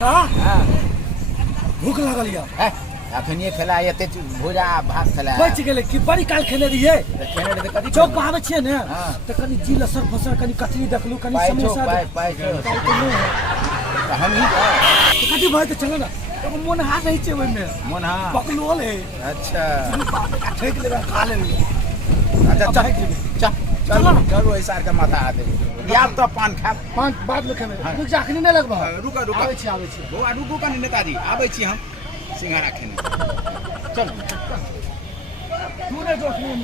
भूख लागल या अखनिए खेला एते भोजा भात खेला बच गेले कि बड़ी काल खेने रहिए खेने रे कथि चौक पर आवे छिए ने त कनी जी लसर फसर कनी कचरी देखलु कनी समोसा पाइ हम ही कथि भए त चलो ना एगो मन हाथ नहीं छे ओइ में मन हां पकलोल है अच्छा ठेक लेबे खा लेबे अच्छा चल चलो ऐसा का माथा आ दे या तो पान खा पान बाद में खेबे रुक जा अखनी नहीं लगबा रुका आवे छी वो रुको कनी नेताजी आवे छी हम सिंघाड़ा खेने चल तू ने जो सुन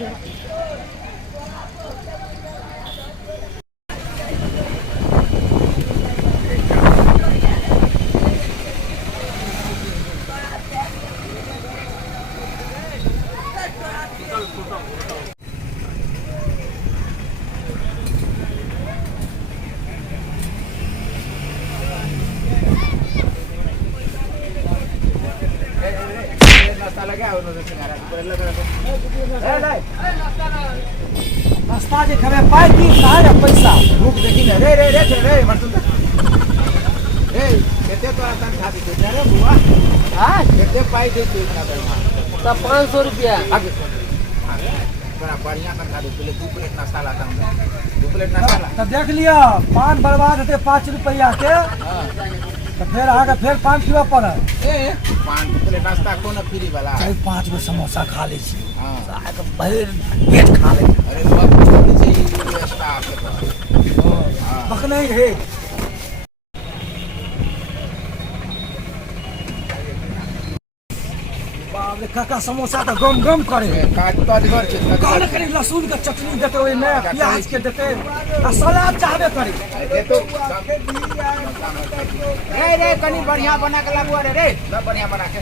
नाश्ता जे खबे पाई की सारा पैसा भूख देखी ना रे मरतुन ए केते तो आतन खा दे रे बुआ हां केते पाई दे तू इतना बड़ा तब 500 रुपया बड़ा बढ़िया कर खा दे पहले 2 प्लेट नाश्ता लाता हूं 2 प्लेट नाश्ता ला तब देख लिया पान बर्बाद होते 5 रुपया के हां तो फिर आगे फिर 5 किलो पड़ा ए 5 प्लेट नाश्ता कोन फ्री वाला 5 गो समोसा खा ले छी हां आके बहर पेट खा ले अरे बाप छोड़ से स्टाफ के बकने है बाप रे काका समोसा तो गम गम करे काट घर छे काल करे लहसुन के चटनी देते ओइ में प्याज के देते आ सलाद चाहबे करे अरे तो रे कनी बढ़िया बना के लागू रे सब बढ़िया बना के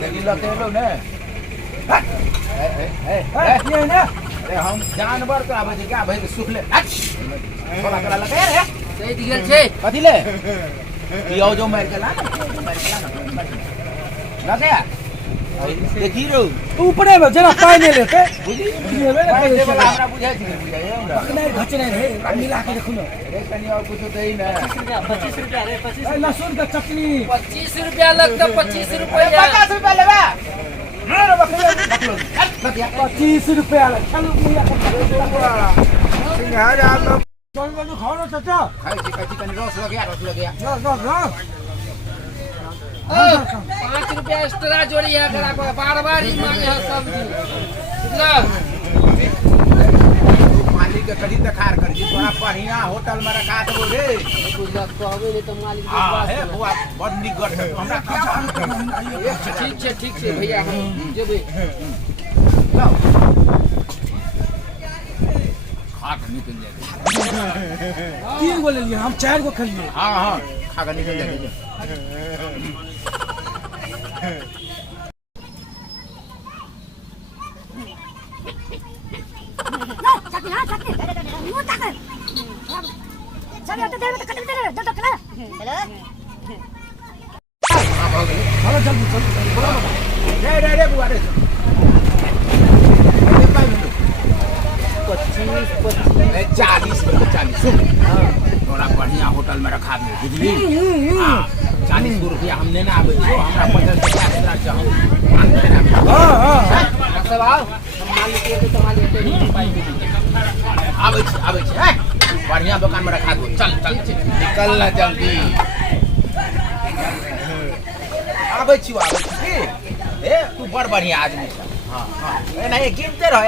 देखी लो के लो ने ये ने अरे हम जानवर तो आबे क्या भाई सुख ले थोड़ा कला लगे रे सही दिगल छे कथि ले कियो जो मार के ला ना लगे देखी रो ऊपरे में जना पाई नहीं लेते बुझी ये वे पाई दे वाला हमरा बुझाई छी बुझाई हमरा नहीं घचने रे मिला के देखो ना रे कनी और कुछ दे ना 25 रुपया रे 25 लहसुन का चटनी 25 रुपया लगता 25 रुपया 50 रुपया लेबे मारो बकलो 25 रुपया चलो मुया सिंघाड़ा लो चल बाजू खाओ ना चाचा खाई छी कनी रस लगे रस 5 रुपया एक्स्ट्रा जोड़ी है करा को बार-बार ही मांगे है सब्जी बुझला मालिक के कड़ी तखार कर जी बड़ा बढ़िया होटल में रखा दो रे बुझला कहबे ले तो मालिक के हां पास है बुआ बड़ निगट है हमरा ठीक छे भैया हम जेबे लो खा के निकल जाए 3 गो ले लिए हम 4 गो खा लिए हां खा के निकल जाए चलो जल्दी रे बुआ रे 40 बड़ा बढ़िया होटल में रखा दे बुझली 40 रुपया हम लेना आवे छो हमरा 50 रुपया एक्स्ट्रा चाहो हां मतलब आओ हम मालिक के तो मालिक के पाई आवे छी बढ़िया दुकान में रखा दो चल निकल ना जल्दी आवे छी ए तू बड़ बढ़िया आदमी छ हां एना ये गिनते रह